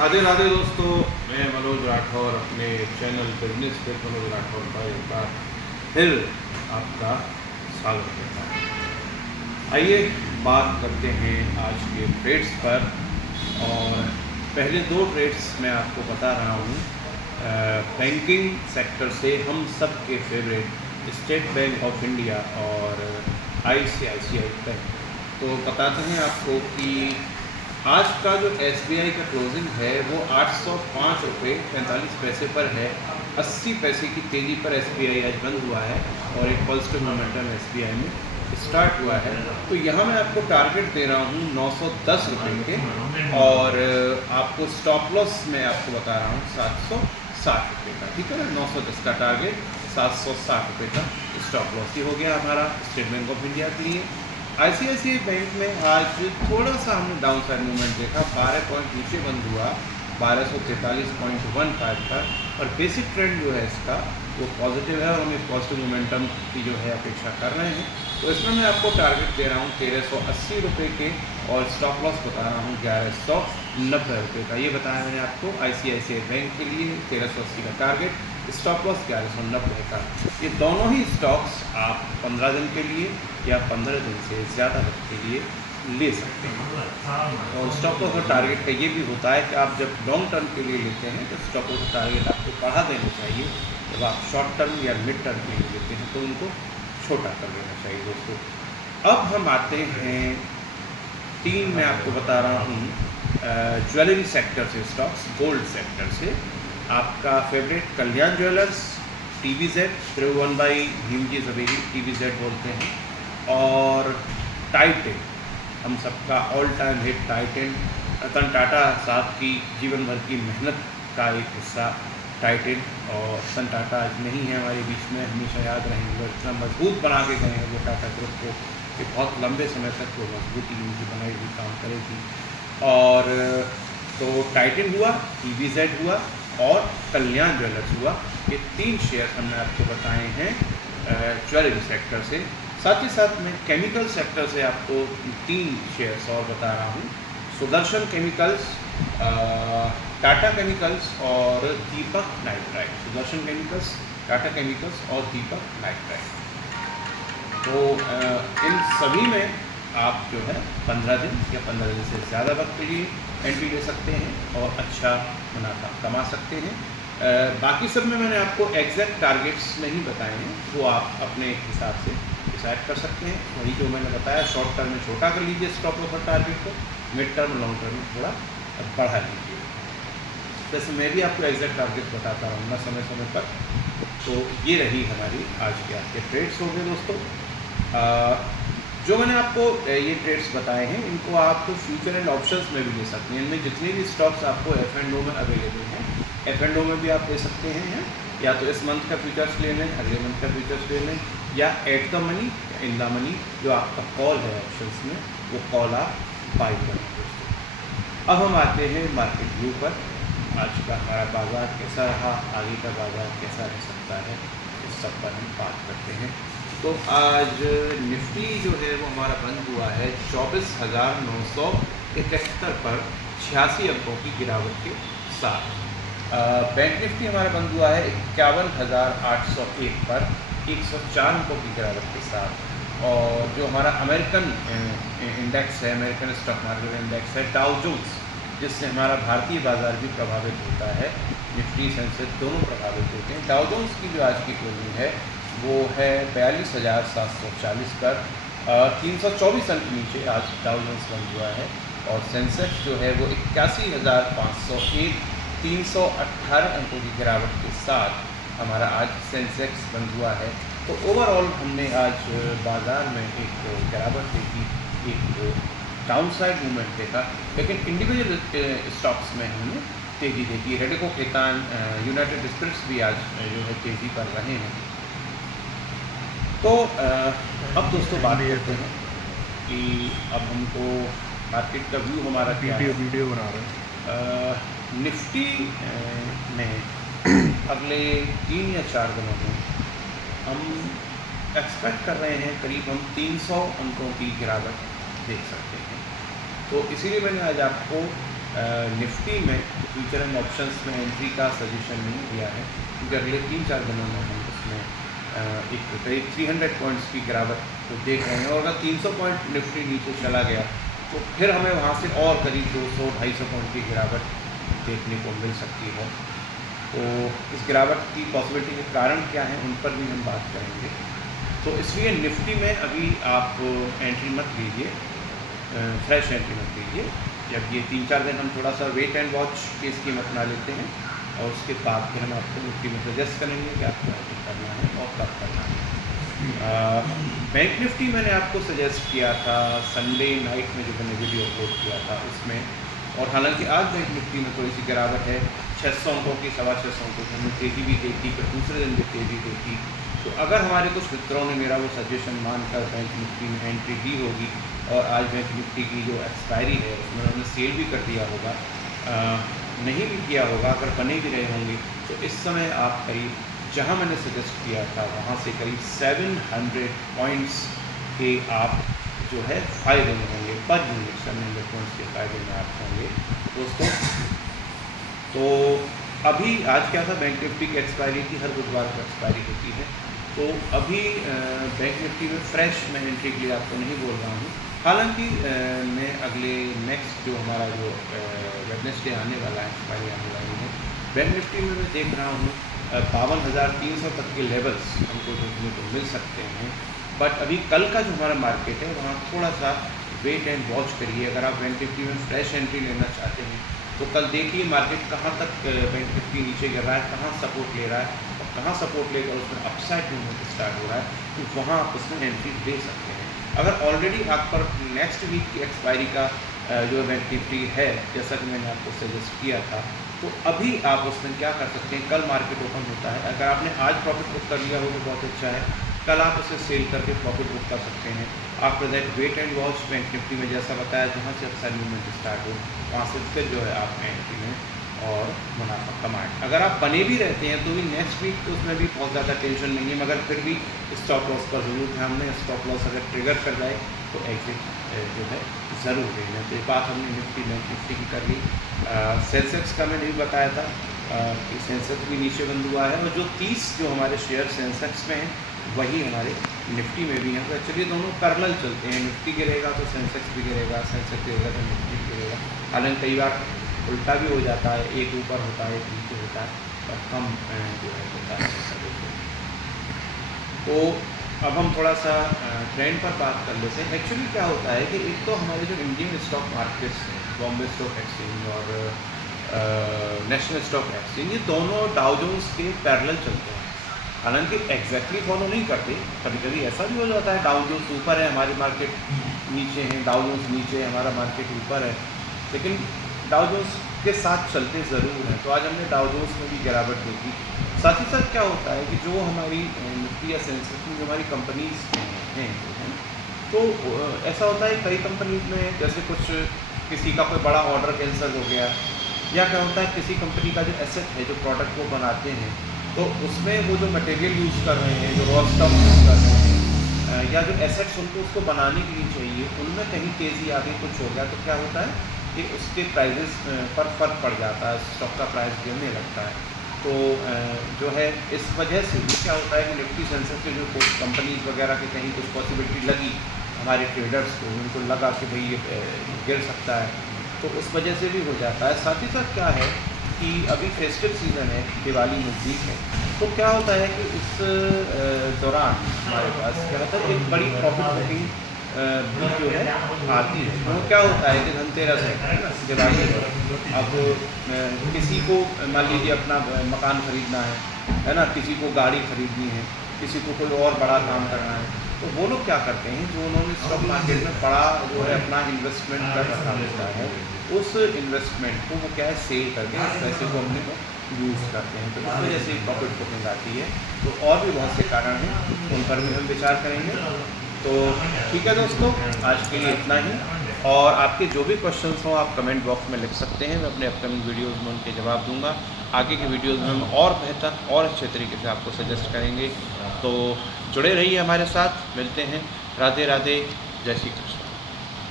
राधे राधे दोस्तों, मैं मनोज राठौर अपने channel business with Manoj Rathore पर एक बार फिर आपका स्वागत करता हूँ। आइए बात करते हैं आज के ट्रेड्स पर। और पहले दो ट्रेड्स मैं आपको बता रहा हूँ बैंकिंग सेक्टर से हम सब के favourite state bank of India और ICICI बैंक। तो बताते हैं आपको कि आज का जो SBI का क्लोजिंग है वो 805 रुपये 45 पैसे पर है। 80 पैसे की तेज़ी पर SBI आज बंद हुआ है और एक पॉजिटिव मोमेंटम SBI में स्टार्ट हुआ है। तो यहाँ मैं आपको टारगेट दे रहा हूँ 910 रुपये के, और आपको स्टॉप लॉस मैं आपको बता रहा हूँ 760 रुपये का। ठीक है ना, 910 का टारगेट, 760 रुपये का स्टॉप लॉस। ये हो गया हमारा स्टेट बैंक ऑफ इंडिया के लिए। ICICI बैंक में आज थोड़ा सा हमने डाउन साइड मूवमेंट देखा, 12 पॉइंट नीचे बंद हुआ 1243.15 पर, और बेसिक ट्रेंड जो है इसका वो पॉजिटिव है और हम इस पॉजिटिव मोमेंटम की जो है अपेक्षा कर रहे हैं। तो इसमें मैं आपको टारगेट दे रहा हूँ 1380 रुपये के, और स्टॉप लॉस बता रहा हूँ 1190 रुपये का। ये बताया मैंने आपको ICICI बैंक के लिए 1380 का टारगेट, स्टॉप लॉस 1190 का। ये दोनों ही स्टॉक्स आप 15 दिन के लिए या 15 दिन से ज़्यादा वक्त के लिए ले सकते हैं। और स्टॉप लॉस और टारगेट का ये भी होता है कि आप जब लॉन्ग टर्म के लिए लेते हैं तो स्टॉप लॉस टारगेट आपको बढ़ा देना चाहिए। जब आप शॉर्ट टर्म या मिड टर्म के लिए लेते हैं तो उनको छोटा कर लेना चाहिए दोस्तों। अब हम आते हैं तीन, मैं आपको बता रहा हूँ ज्वेलरी सेक्टर से स्टॉक्स। गोल्ड सेक्टर से आपका फेवरेट कल्याण ज्वेलर्स, TVZ, त्रिभुवन भाई भीम जी सवेरी TVZ बोलते हैं, और टाइटन, हम सबका all time hit Titan. Ratan Tata साहब की जीवन भर की मेहनत का एक हिस्सा टाइटन, और रतन टाटा आज नहीं है हमारे बीच में, हमेशा याद रहेंगे। इतना मजबूत बना के गए हैं वो टाटा ग्रुप को कि बहुत लंबे समय तक वो मजबूती उनकी बनाई हुई काम करेगी। और तो टाइटन हुआ, TVZ हुआ और कल्याण ज्वेलर्स हुआ। ये तीन शेयर हमने आपको बताए हैं ज्वेलरी सेक्टर से। साथ ही साथ मैं केमिकल सेक्टर से आपको तीन शेयर्स और बता रहा हूँ। सुदर्शन केमिकल्स, टाटा केमिकल्स और Deepak Nitrite. Sudarshan Chemicals, Tata Chemicals और दीपक नाइट्राइट। तो इन सभी में आप जो है 15 दिन या 15 दिन से ज़्यादा वक्त के लिए एंट्री ले सकते हैं और अच्छा मुनाफा कमा सकते हैं। बाकी सब में मैंने आपको एग्जैक्ट टारगेट्स नहीं बताए हैं, वो आप अपने हिसाब से डिसाइड कर सकते हैं। वही जो मैंने बताया, शॉर्ट टर्म में छोटा कर लीजिए स्टॉप लॉस टारगेट को, मिड टर्म लॉन्ग टर्म में थोड़ा बढ़ा लीजिए। जैसे मैं भी आपको एग्जैक्ट टारगेट बताता रहूँगा समय समय पर। तो ये रही हमारी आज के आपके ट्रेड्स हो गए दोस्तों। जो मैंने आपको ये ट्रेड्स बताए हैं इनको आप फ्यूचर एंड ऑप्शंस में भी ले सकते हैं। इनमें जितने भी स्टॉक्स आपको F&O में अवेलेबल हैं, F&O में भी आप ले सकते हैं। या तो इस मंथ का फ्यूचर्स ले लें, अगले मंथ का फ्यूचर्स ले लें, या at the money, in the money जो आपका कॉल है ऑप्शंस में, वो कॉल आप बाई करें दोस्तों। अब हम आते हैं मार्केट व्यू पर। आज का हमारा बाज़ार कैसा रहा, आगे का बाज़ार कैसा रह सकता है, इस सब पर हम बात करते हैं। तो आज निफ्टी जो है वो हमारा बंद हुआ है 24,971 पर 86 अंकों की गिरावट के साथ। बैंक निफ्टी हमारा बंद हुआ है 51,801 पर 104 अंकों की गिरावट के साथ। और जो हमारा अमेरिकन इंडेक्स है, अमेरिकन स्टॉक मार्केट इंडेक्स है, डाउ जोन्स, जिससे हमारा भारतीय बाज़ार भी प्रभावित होता है, निफ्टी सेंसेक्स दोनों प्रभावित होते हैं। डाउ जोन्स की जो आज की क्लोजिंग है वो है 42,740 पर 324 अंक नीचे आज डाउ जोन्स बंद हुआ है। और सेंसेक्स जो है वो 81,501 318 अंकों की गिरावट के साथ हमारा आज सेंसेक्स बंद हुआ है। तो ओवरऑल हमने आज बाज़ार में एक गिरावट देखी, एक डाउनसाइड मूवमेंट देखा, लेकिन इंडिविजुअल स्टॉक्स में हमने तेज़ी देखी। रेडिको खेतान, यूनाइटेड स्पिरिट्स भी आज जो है तेज़ी कर रहे हैं। तो अब दोस्तों बात करते हैं कि अब हमको मार्केट का व्यू हमारा क्या है। वीडियो बना रहे हैं। निफ्टी में अगले 3 या 4 दिनों में हम एक्सपेक्ट कर रहे हैं करीब हम 300 अंकों की गिरावट देख सकते हैं। तो इसीलिए मैंने आज आपको निफ्टी में फ्यूचर एंड ऑप्शंस में एंट्री का सजेशन नहीं दिया है, क्योंकि अगले 3-4 दिनों में हम उसमें एक करीब 300 पॉइंट्स की गिरावट को देख रहे हैं, और अगर 300 पॉइंट निफ्टी नीचे चला गया तो फिर हमें वहाँ से और करीब 200-250 पॉइंट की गिरावट देखने को मिल सकती है। तो इस गिरावट की पॉसिबिलिटी के कारण क्या हैं उन पर भी हम बात करेंगे। तो इसलिए निफ्टी में अभी आप एंट्री मत लीजिए, फ्रेश एंट्री मत लीजिए। जब ये 3-4 दिन हम थोड़ा सा वेट एंड वॉच की स्कीम अपना लेते हैं, और उसके बाद फिर हम आपको निफ्टी में सजेस्ट करेंगे कि आपको एंट्री करना है और कब करना है। बैंक निफ्टी मैंने आपको सजेस्ट किया था संडे नाइट में, जो मैंने वीडियो अपलोड किया था उसमें, और हालांकि आज बैंक निफ्टी में थोड़ी सी गिरावट है, 600 अंकों की, 625 अंकों की हमने तेज़ी भी देखी, फिर दूसरे दिन भी तेज़ी देखी। तो अगर हमारे कुछ मित्रों ने मेरा वो सजेशन मानकर बैंक निफ्टी में एंट्री दी होगी, और आज बैंक निफ्टी की जो एक्सपायरी है उसमें उन्होंने सेल भी कर दिया होगा, नहीं भी किया होगा, अगर बने भी रहे होंगे, तो इस समय आप करीब जहां मैंने सजेस्ट किया था वहां से करीब 700 पॉइंट्स के आप जो है फ़ायदे में होंगे, पर यूनिट 700 पॉइंट्स के फ़ायदे में आप होंगे दोस्तों। तो अभी आज क्या था, बैंक निफ्टी की एक्सपायरी थी, हर बुधवार को एक्सपायरी होती है। तो अभी बैंक निफ्टी में फ्रेश मैं एंट्री के लिए आपको नहीं बोल रहा हूँ, हालांकि मैं अगले नेक्स्ट जो हमारा जो वेडनेसडे आने वाला है, एक्सपायरी आने वाली है, बैंक निफ्टी में मैं देख रहा हूँ 52,300 तक के लेवल्स हमको देखने को मिल सकते हैं। बट अभी कल का जो हमारा मार्केट है वहाँ थोड़ा सा वेट एंड वॉच करिए। अगर आप बैंक निफ्टी में फ्रेश एंट्री लेना चाहते हैं तो कल देखिए मार्केट कहाँ तक बैंक निफ्टी नीचे गिर रहा है, कहाँ सपोर्ट ले रहा है, और कहाँ सपोर्ट लेकर उसमें अपसाइड मूवमेंट स्टार्ट हो रहा है, तो वहाँ आप उसमें एंट्री ले सकते हैं। अगर ऑलरेडी आप पर नेक्स्ट वीक की एक्सपायरी का जो बैंक निफ्टी है, जैसा कि मैंने आपको सजेस्ट किया था, तो अभी आप उसमें क्या कर सकते हैं, कल मार्केट ओपन होता है, अगर आपने आज प्रॉफिट बुक कर लिया हो तो बहुत अच्छा है, कल आप उसे सेल करके प्रॉफिट बुक कर सकते हैं। After that wait and watch bank Nifty में जैसा बताया, जहाँ से अपसाइड मूवमेंट स्टार्ट हो वहाँ से फिर जो है आप एंट्री में और मुनाफा कमाएँ। अगर आप बने भी रहते हैं तो भी नेक्स्ट वीक तो उसमें भी बहुत ज़्यादा टेंशन नहीं है, मगर फिर भी स्टॉप लॉस पर ज़रूर ध्यान दें। स्टॉप लॉस अगर ट्रिगर कर जाए तो एग्जिट जो है ज़रूर देना। तो ये बात हमने बैंक निफ्टी की कर ली। सेंसेक्स का मैंने भी बताया था कि सेंसेक्स भी नीचे बंद हुआ है, और जो 30 जो हमारे शेयर सेंसेक्स में हैं वही हमारे निफ्टी में भी हैं। तो एक्चुअली दोनों पैरेलल चलते हैं, निफ्टी गिरेगा तो सेंसेक्स भी गिरेगा, सेंसेक्स गिरेगा तो निफ्टी भी गिरेगा। हालांकि कई बार उल्टा भी हो जाता है, एक ऊपर होता है एक नीचे होता है, पर कम जो है होता है। तो अब हम थोड़ा सा ट्रेंड पर बात कर लेते हैं। एक्चुअली क्या होता है कि एक तो हमारे जो इंडियन स्टॉक मार्केट्स हैं, बॉम्बे स्टॉक एक्सचेंज और नेशनल स्टॉक एक्सचेंज, ये दोनों डाउ जोन्स के पैरेलल चलते हैं। हालांकि एग्जैक्टली फॉलो नहीं करते, कभी कभी ऐसा भी हो जाता है डाउ जोन्स ऊपर है, हमारी मार्केट नीचे है, डाउ जोन्स नीचे है, हमारा मार्केट ऊपर है, लेकिन डाउ जोन्स के साथ चलते ज़रूर हैं। तो आज हमने डाउ जोन्स में भी गिरावट देखी। साथ ही साथ क्या होता है कि जो हमारी निफ्टी या सेंसेक्स में जो हमारी कंपनीज हैं तो ऐसा होता है कई कंपनीज में, जैसे कुछ किसी का कोई बड़ा ऑर्डर कैंसिल हो गया, या क्या होता है किसी कंपनी का जो एसेट है, जो प्रोडक्ट वो बनाते हैं, तो उसमें वो जो मटेरियल यूज़ कर रहे हैं, जो रॉ स्टफ यूज़ कर रहे हैं, या जो एसेट्स उनको उसको बनाने के लिए चाहिए, उनमें कहीं तेज़ी आ गई, कुछ हो गया, तो क्या होता है कि उसके प्राइजेस पर फ़र्क पड़ जाता है, स्टॉक का प्राइस गिरने लगता है। तो जो है इस वजह से भी क्या होता है कि निफ्टी सेंसेक्स के जो कंपनीज वगैरह की कहीं कुछ पॉसिबिलिटी लगी हमारे ट्रेडर्स को, उनको लगा कि भाई ये गिर सकता है, तो उस वजह से भी हो जाता है। साथ ही साथ क्या है कि अभी फेस्टिव सीज़न है, दिवाली नज़दीक है, तो क्या होता है कि इस दौरान हमारे पास क्या होता है एक बड़ी प्रॉफिट बुकिंग भी जो है आती है। तो क्या होता है कि धनतेरस है ना, दिवाली है, अब किसी को मान लीजिए अपना मकान ख़रीदना है ना, किसी को गाड़ी ख़रीदनी है, किसी को कोई और बड़ा काम करना है, तो वो लोग क्या करते हैं, जो उन्होंने स्टॉक मार्केट में बड़ा जो है अपना इन्वेस्टमेंट कर रखा होता है, उस इन्वेस्टमेंट को वो क्या है सेल करके उस पैसे को अपने को यूज़ करते हैं। तो इस वजह से प्रॉफिट बुकिंग आती है। तो और भी बहुत से कारण हैं, उन पर भी हम विचार करेंगे। तो ठीक है दोस्तों, आज के लिए इतना ही, और आपके जो भी क्वेश्चंस हों आप कमेंट बॉक्स में लिख सकते हैं, मैं अपने अपकमिंग वीडियोज़ में उनके जवाब दूंगा। आगे के वीडियोज़ में हम और बेहतर और अच्छे तरीके से आपको सजेस्ट करेंगे। तो जुड़े रहिए हमारे साथ, मिलते हैं। राधे राधे, जय श्री कृष्ण।